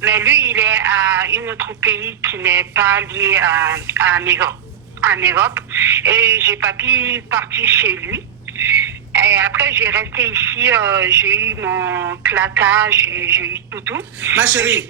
Mais lui, il est à un autre pays qui n'est pas lié à Europe. En Europe. Et j'ai pas pu partir chez lui. Et après, j'ai resté ici, j'ai eu mon claquage, j'ai eu tout. Ma chérie,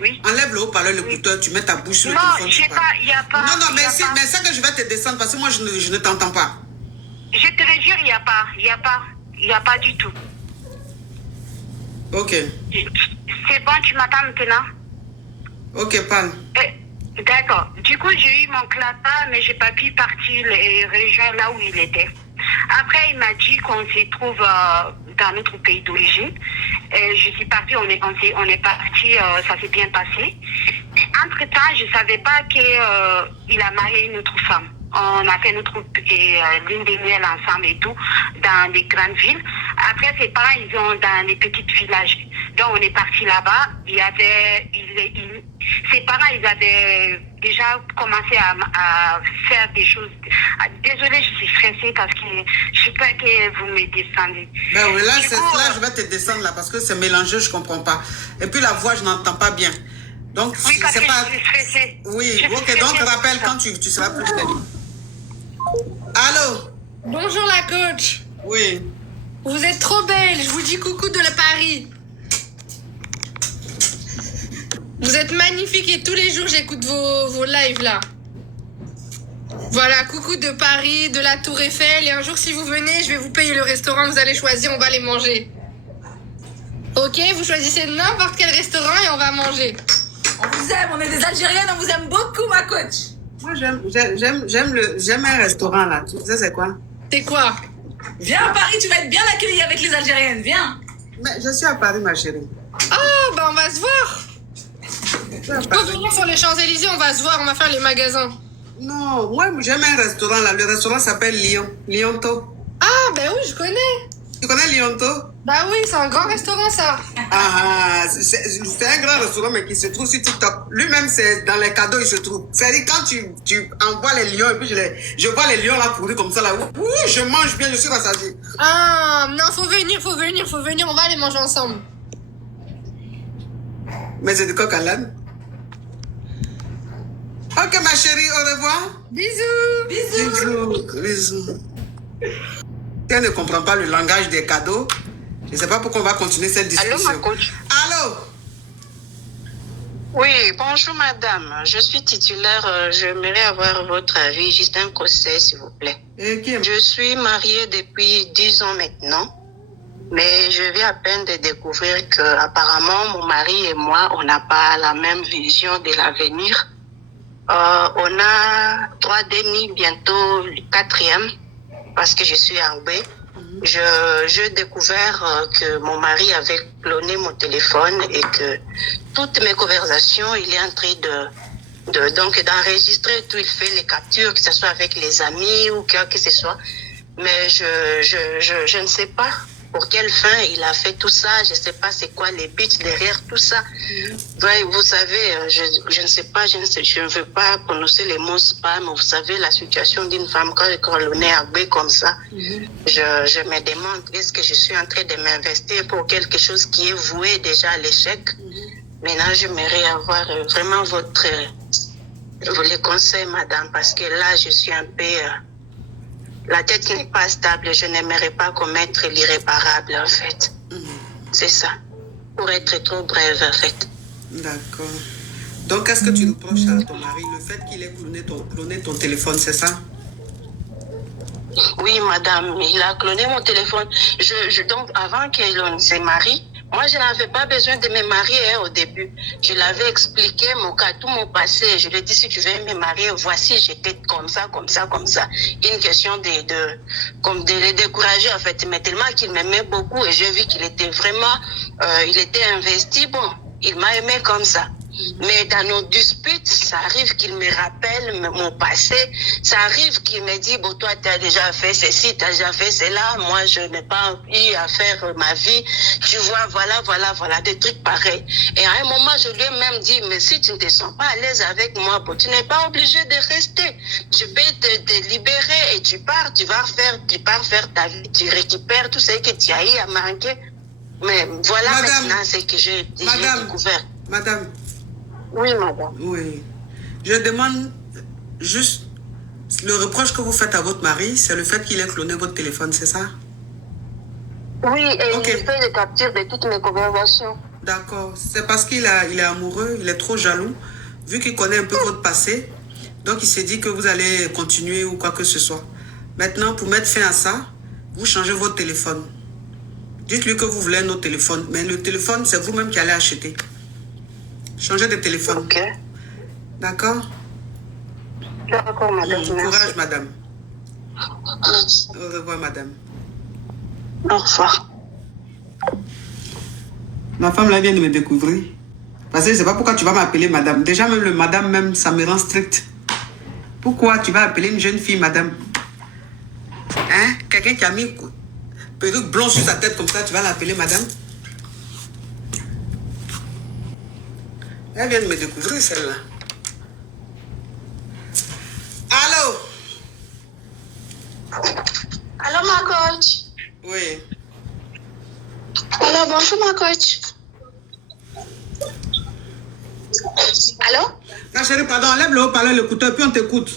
oui. enlève le haut-parleur, l'écouteur, tu mets ta bouche sur le téléphone. Non, j'ai pas, il n'y a pas. Non, mais ça que je vais te descendre parce que moi, je ne t'entends pas. Je te le jure, il n'y a pas du tout. Ok. C'est bon, tu m'entends maintenant? Ok, parle. D'accord. Du coup, j'ai eu mon clapin, mais j'ai pas pu partir les régions là où il était. Après, il m'a dit qu'on se trouve dans notre pays d'origine. Je suis partie, on est parti, ça s'est bien passé. Entre-temps, je savais pas qu'il a marié une autre femme. On a fait notre lune de miel ensemble et tout, dans les grandes villes. Après, ses parents, ils ont dans les petits villages. Donc, on est parti là-bas. Ses parents, ils avaient déjà commencé à faire des choses. Désolée, je suis stressée parce que je ne sais pas que vous me descendez. Ben oui, là, je vais te descendre là parce que c'est mélangé, je ne comprends pas. Et puis la voix, je n'entends pas bien. Donc, oui, parce que pas... je suis stressée. Oui, ok, donc rappelle quand tu seras plus libre. Allô? Bonjour la coach. Oui. Vous êtes trop belle, je vous dis coucou de la Paris. Vous êtes magnifique et tous les jours j'écoute vos lives là. Voilà, coucou de Paris, de la Tour Eiffel. Et un jour si vous venez, je vais vous payer le restaurant, vous allez choisir, on va aller manger. Ok, vous choisissez n'importe quel restaurant et on va manger. On vous aime, on est des Algériennes, on vous aime beaucoup ma coach. Moi j'aime un restaurant là, tu sais c'est quoi? C'est quoi? Viens à Paris, tu vas être bien accueillie avec les Algériennes, viens. Mais je suis à Paris ma chérie. Oh, bah on va se voir. Faut venir sur les Champs-Élysées, on va se voir, on va faire les magasins. Non, moi j'aime un restaurant là, le restaurant s'appelle Lionto. Ah, ben oui, je connais. Tu connais Lionto? Bah oui, c'est un grand restaurant ça. C'est un grand restaurant mais qui se trouve sur TikTok. Lui-même, c'est dans les cadeaux, il se trouve. C'est-à-dire quand tu envoies les lions et puis je vois les lions là courir comme ça là. Oui, je mange bien, je suis rassasié. Ah, non, faut venir, on va aller manger ensemble. Mais c'est du coq à l'âne. Ok ma chérie, au revoir. Bisous. Bisous. Si elle ne comprend pas le langage des cadeaux, je ne sais pas pourquoi on va continuer cette discussion. Allô, ma coach? Allô? Oui, bonjour madame. Je suis titulaire. J'aimerais avoir votre avis, juste un conseil s'il vous plaît. Je suis mariée depuis 10 ans maintenant. Mais je viens à peine de découvrir que apparemment mon mari et moi, on n'a pas la même vision de l'avenir. On a 3 dénis, bientôt le 4e, parce que je suis en B. J'ai découvert que mon mari avait cloné mon téléphone et que toutes mes conversations, il est en train d'enregistrer tout. Il fait les captures, que ce soit avec les amis ou quoi que ce soit. Mais je ne sais pas pour quelle fin il a fait tout ça. Je ne sais pas c'est quoi les buts derrière tout ça. Ouais, vous savez, je ne sais pas, je ne veux pas prononcer les mots spam. Vous savez, la situation d'une femme quand on est à comme ça, je me demande, est-ce que je suis en train de m'investir pour quelque chose qui est voué déjà à l'échec? Maintenant, j'aimerais avoir vraiment les conseils, madame, parce que là, je suis un peu... la tête n'est pas stable, je n'aimerais pas commettre l'irréparable, en fait. C'est ça. Pour être trop brève, en fait. D'accord. Donc, qu'est-ce que tu reproches à ton mari? Le fait qu'il ait cloné ton téléphone, c'est ça? Oui, madame, il a cloné mon téléphone. Donc, avant qu'il se marie, moi, je n'avais pas besoin de me marier au début. Je l'avais expliqué mon cas, tout mon passé. Je lui ai dit, si tu veux me marier, voici, j'étais comme ça. Une question de le décourager, en fait. Mais tellement qu'il m'aimait beaucoup et j'ai vu qu'il était vraiment, il était investi. Bon, il m'a aimé comme ça. Mais dans nos disputes, ça arrive qu'il me rappelle mon passé. Ça arrive qu'il me dit, bon, toi, tu as déjà fait ceci, tu as déjà fait cela. Moi, je n'ai pas eu à faire ma vie. Tu vois, voilà, des trucs pareils. Et à un moment, je lui ai même dit, mais si tu ne te sens pas à l'aise avec moi, bon, tu n'es pas obligé de rester. Je peux te libérer et tu pars faire ta vie. Tu récupères tout ce que tu as eu à manquer. Mais voilà, madame, maintenant, c'est que j'ai découvert. Madame. Oui, madame. Oui. Je demande juste, le reproche que vous faites à votre mari, c'est le fait qu'il ait cloné votre téléphone, c'est ça? Oui, et il fait des captures de toutes mes conversations. D'accord. C'est parce qu'il est amoureux, il est trop jaloux, vu qu'il connaît un peu votre passé. Donc, il s'est dit que vous allez continuer ou quoi que ce soit. Maintenant, pour mettre fin à ça, vous changez votre téléphone. Dites-lui que vous voulez un autre téléphone. Mais le téléphone, c'est vous-même qui allez acheter. Changez de téléphone. Ok. D'accord? D'accord, madame. Courage, madame. Merci. Au revoir, madame. Au revoir. Ma femme là vient de me découvrir. Parce que je ne sais pas pourquoi tu vas m'appeler madame. Déjà, même le madame, même, ça me rend strict. Pourquoi tu vas appeler une jeune fille madame? Hein? Quelqu'un qui a mis une perruque blanche sur sa tête comme ça, tu vas l'appeler madame? Elle vient de me découvrir celle-là. Allô? Allô, ma coach. Oui. Allô, bonjour, ma coach. Allô? Non, chérie, pardon, enlève le haut-parleur, l'écouteur, puis on t'écoute.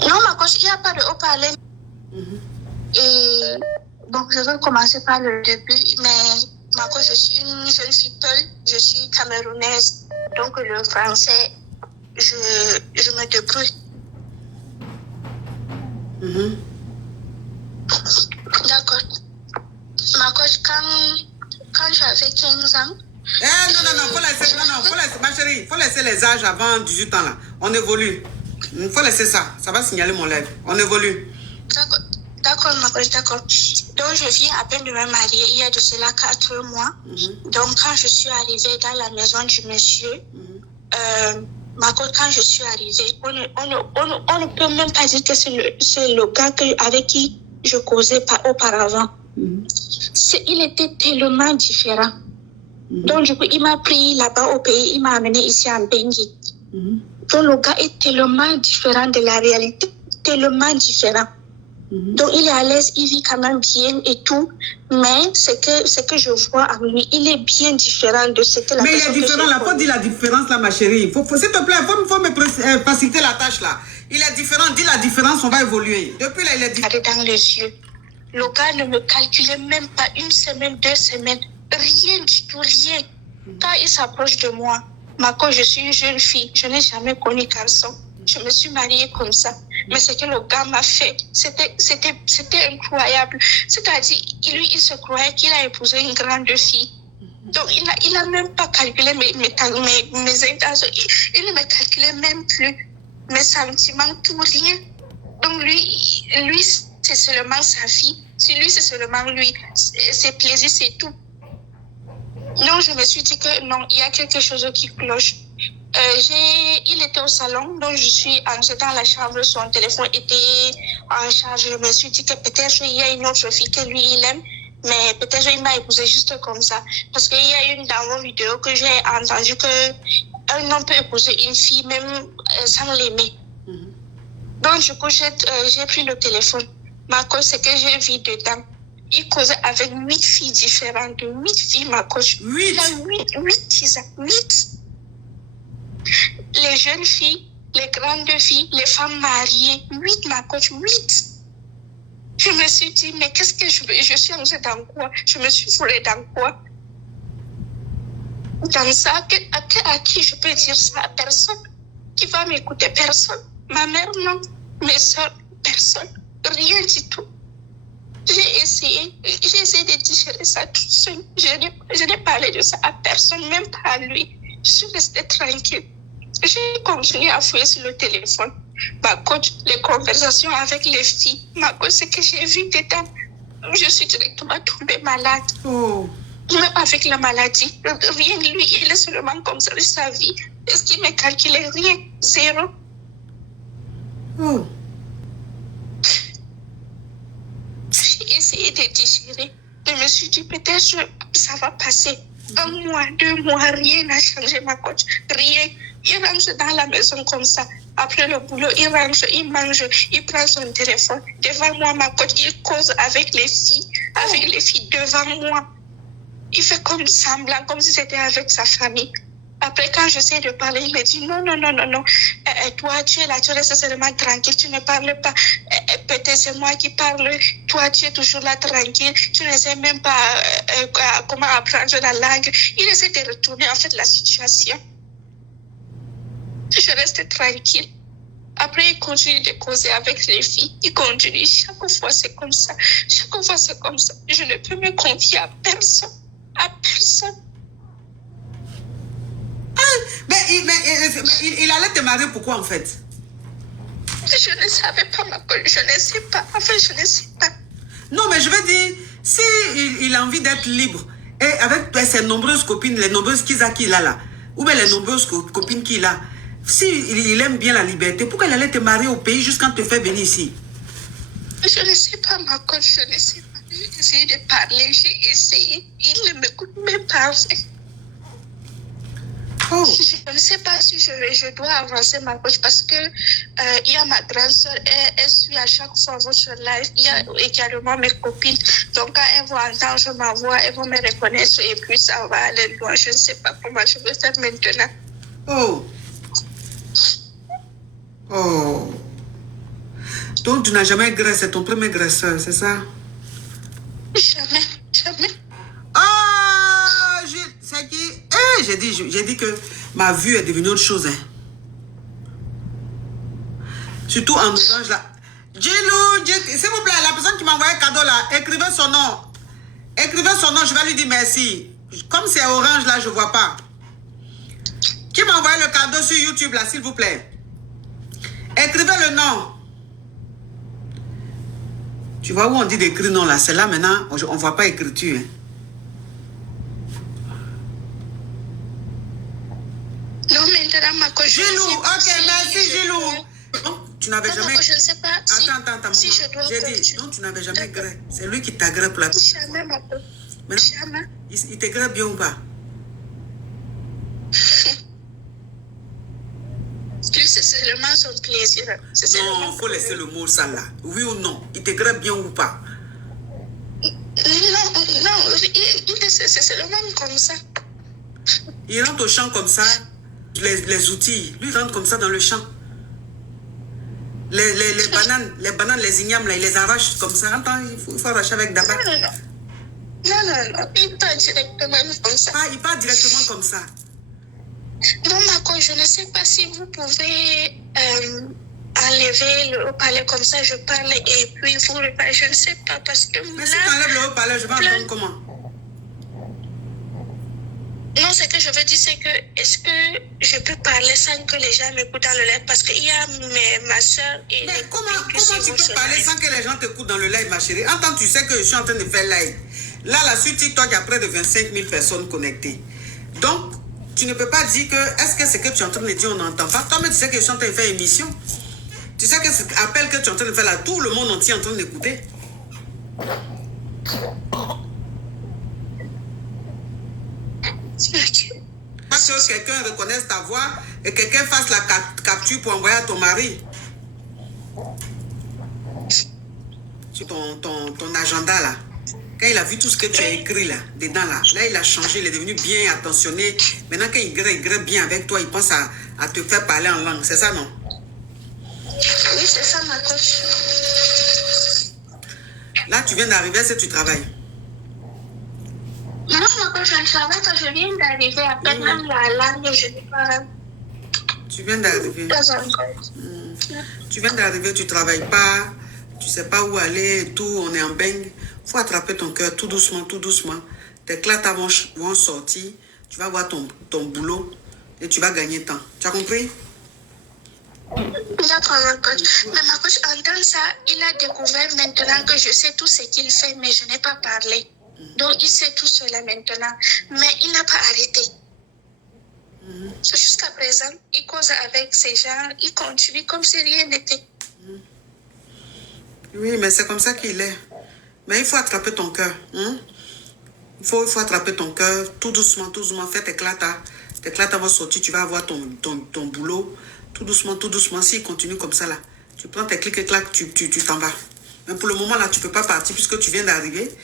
Non, ma coach, il n'y a pas de haut-parleur. Et donc, je vais commencer par le début. Mais, ma coach, je suis une jeune fille seule. Je suis camerounaise. Donc, le français, je me débrouille. D'accord. Ma coach, quand j'avais 15 ans... Ma chérie, faut laisser les âges avant 18 ans là. On évolue. Il faut laisser ça. Ça va signaler mon lèvre. On évolue. D'accord, ma coach, d'accord. Donc, je viens à peine de me marier il y a de cela 4 mois. Donc, quand je suis arrivée dans la maison du monsieur, ma coach, quand je suis arrivée, on ne peut même pas dire que c'est le gars avec qui je causais auparavant. Il était tellement différent. Donc, du coup, il m'a pris là-bas au pays, il m'a amené ici en Bengui. Donc, le gars est tellement différent de la réalité, tellement différent. Donc, il est à l'aise, il vit quand même bien et tout, mais ce que je vois en lui, il est bien différent de ce que la personne... Mais il est différent, là, faut dire la différence là, ma chérie. S'il te plaît, faut me faciliter la tâche là. Il est différent, dis la différence, on va évoluer. Depuis là, il est différent. Dans les yeux. Le gars ne me calculait même pas 1 semaine, 2 semaines, rien du tout, rien. Quand il s'approche de moi, je suis une jeune fille, je n'ai jamais connu garçon. Je me suis mariée comme ça. Mais ce que le gars m'a fait, c'était incroyable. C'est-à-dire, lui, il se croyait qu'il a épousé une grande fille. Donc, il n'a même pas calculé mes intentions. Il ne me calculait même plus mes sentiments, tout, rien. Donc, lui c'est seulement sa fille. Si lui, c'est seulement lui, ses plaisirs, c'est tout. Donc, je me suis dit que non, il y a quelque chose qui cloche. Il était au salon, donc je suis entrée dans la chambre, son téléphone était en charge. Je me suis dit que peut-être il y a une autre fille que lui, il aime, mais peut-être il m'a épousé juste comme ça. Parce qu'il y a une dans vos vidéos que j'ai entendu qu'un homme peut épouser une fille même sans l'aimer. Donc, du coup, j'ai pris le téléphone. Ma coach, c'est que j'ai vu dedans. Il causait avec 8 filles différentes, 8 filles, ma coach. 8? Il a 8. Les jeunes filles, les grandes filles, les femmes mariées, 8, ma coach, 8. Je me suis dit, mais qu'est-ce que je suis entrée dans quoi? Je me suis foulée dans quoi? Dans ça, à qui je peux dire ça? À personne. Qui va m'écouter? Personne. Ma mère, non. Mes soeurs, personne. Rien du tout. J'ai essayé de digérer ça toute seule. Je n'ai parlé de ça à personne, même pas à lui. Je suis restée tranquille. J'ai continué à fouiller sur le téléphone. Ma coach, les conversations avec les filles. Ma coach, ce que j'ai vu dedans, je suis directement tombée malade. Même avec la maladie. Rien, lui, il est seulement comme ça de sa vie. Est-ce qu'il me calculait? Rien. 0. J'ai essayé de digérer. Je me suis dit, peut-être ça va passer. 1 mois, 2 mois, rien n'a changé, ma coach. Rien. Il rentre dans la maison comme ça. Après le boulot, il rentre, il mange, il prend son téléphone. Devant moi, ma coach, il cause avec les filles devant moi. il fait comme semblant, comme si c'était avec sa famille. Après, quand j'essaie de parler, il me dit non. Toi, tu es là, tu restes seulement tranquille, tu ne parles pas. Peut-être c'est moi qui parle. Toi, tu es toujours là tranquille. Tu ne sais même pas comment apprendre la langue. Il essaie de retourner en fait la situation. Je reste tranquille. Après, il continue de causer avec les filles. Il continue. Chaque fois, c'est comme ça. Chaque fois, c'est comme ça. Je ne peux me confier à personne. À personne. Mais il allait te marier pourquoi en fait? Je ne savais pas, ma copine. Je ne sais pas. Enfin, je ne sais pas. Non, mais je veux dire, si il a envie d'être libre, et avec ses nombreuses copines, les nombreuses qu'il a là, ou bien les nombreuses copines qu'il a, si il aime bien la liberté, pourquoi il allait te marier au pays juste quand tu te fais venir ici? Je ne sais pas, ma copine. Je ne sais pas. J'ai essayé de parler. J'ai essayé. Il ne m'écoute même pas, en fait. Oh. Je ne sais pas si je dois avancer ma coach parce que il y a ma grande soeur, elle suit à chaque fois votre live. Il y a également mes copines. Donc quand elles vont entendre ma voix, elles vont me reconnaître et puis ça va aller loin. Je ne sais pas comment je vais faire maintenant. Oh. Oh. Donc tu n'as jamais graissé, c'est ton premier graisseur, c'est ça? Jamais. Ah, c'est qui? J'ai dit que ma vue est devenue autre chose. Hein. Surtout en orange là. Gilou, s'il vous plaît, la personne qui m'a envoyé un cadeau là, écrivez son nom. Écrivez son nom, je vais lui dire merci. Comme c'est orange là, je ne vois pas. Qui m'a envoyé le cadeau sur YouTube là, s'il vous plaît? Écrivez le nom. Tu vois où on dit d'écrire non là, c'est là maintenant, on ne voit pas écriture. Hein. Non, maintenant, ma coach. Gilou, ok, merci Gilou. Non, tu n'avais jamais. Je ne sais pas. Attends, si je dois. J'ai dit, non, tu n'avais jamais gré. C'est lui qui t'a gré pour la. Jamais, ma coach. Jamais. Il te gré bien ou pas? C'est seulement son plaisir. Non, il faut laisser le mot ça là. Oui ou non? Il te gré bien ou pas? Non, c'est seulement comme ça. Il rentre au champ comme ça, les outils, lui il rentre comme ça dans le champ. Les bananes, les ignames là, il les arrache comme ça. Attends, il faut arracher avec d'abord. Non, il part directement comme ça. Ah, il part directement comme ça. Non, Marco, je ne sais pas si vous pouvez enlever le haut-parleur comme ça, je parle et puis vous reparlez. Je ne sais pas parce que. Mais si tu enlèves le haut-parleur, je vais entendre comment? Non, ce que je veux dire, c'est que est-ce que je peux parler sans que les gens m'écoutent dans le live? Parce qu'il y a ma soeur et. Mais comment tu peux parler sans que les gens t'écoutent dans le live, ma chérie? Entends, tu sais que je suis en train de faire live. Là, sur TikTok, il y a près de 25 000 personnes connectées. Donc, tu ne peux pas dire que est-ce que ce que tu es en train de dire, on n'entend pas. Toi, mais tu sais que je suis en train de faire émission. Tu sais que cet appel que tu es en train de faire là, tout le monde entier est en train d'écouter. Pas que quelqu'un reconnaisse ta voix et quelqu'un fasse la capture pour envoyer à ton mari. Sur ton agenda là. Quand il a vu tout ce que tu as écrit là, dedans là, il a changé, il est devenu bien attentionné. Maintenant, quand il grée bien avec toi, il pense à te faire parler en langue. C'est ça, non? Oui, c'est ça, ma coach. Là, tu viens d'arriver, est-ce que tu travailles? Non, ma coach, je ne travaille pas, je viens d'arriver. À peine même la langue, je ne pas. Tu viens d'arriver. Tu viens d'arriver, tu ne travailles pas, tu ne sais pas où aller et tout, on est en beigne. Il faut attraper ton cœur tout doucement, tout doucement. Tes clats vont sortir, tu vas voir ton boulot et tu vas gagner temps. Tu as compris? D'accord, ma coach. Mais ma coach, en tant que ça, il a découvert maintenant que je sais tout ce qu'il fait, mais je n'ai pas parlé. Donc, il sait tout cela maintenant. Mais il n'a pas arrêté. Jusqu'à présent, il cause avec ces gens, il continue comme si rien n'était. Oui, mais c'est comme ça qu'il est. Mais il faut attraper ton cœur. Il faut attraper ton cœur tout doucement, fais tes clatas. Tes clatas vont sortir, tu vas avoir ton boulot. Tout doucement. S'il continue comme ça là, tu prends tes clics et claques, tu t'en vas. Mais pour le moment là, tu ne peux pas partir puisque tu viens d'arriver.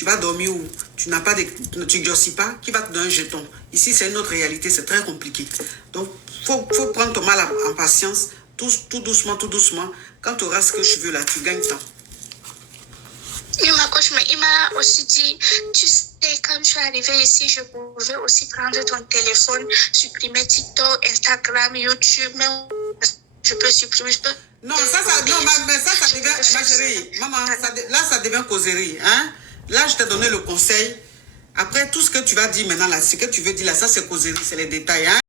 tu vas dormir où? Tu n'as pas de, tu ne durcis pas, qui va te donner un jeton? Ici, c'est une autre réalité, c'est très compliqué. Donc, faut prendre ton mal en patience, tout doucement, tout doucement. Quand tu auras ce que tu veux là, tu gagnes temps. Oui, ma coach, mais il m'a aussi dit, tu sais, quand je suis arrivée ici, je pouvais aussi prendre ton téléphone, supprimer TikTok, Instagram, YouTube, même je peux supprimer, je peux... Non, mais ça devient, ma chérie, maman, là, ça devient causerie, hein. Là, je t'ai donné le conseil. Après, tout ce que tu vas dire maintenant, là, ce que tu veux dire là, ça, c'est causerie, c'est les détails, hein.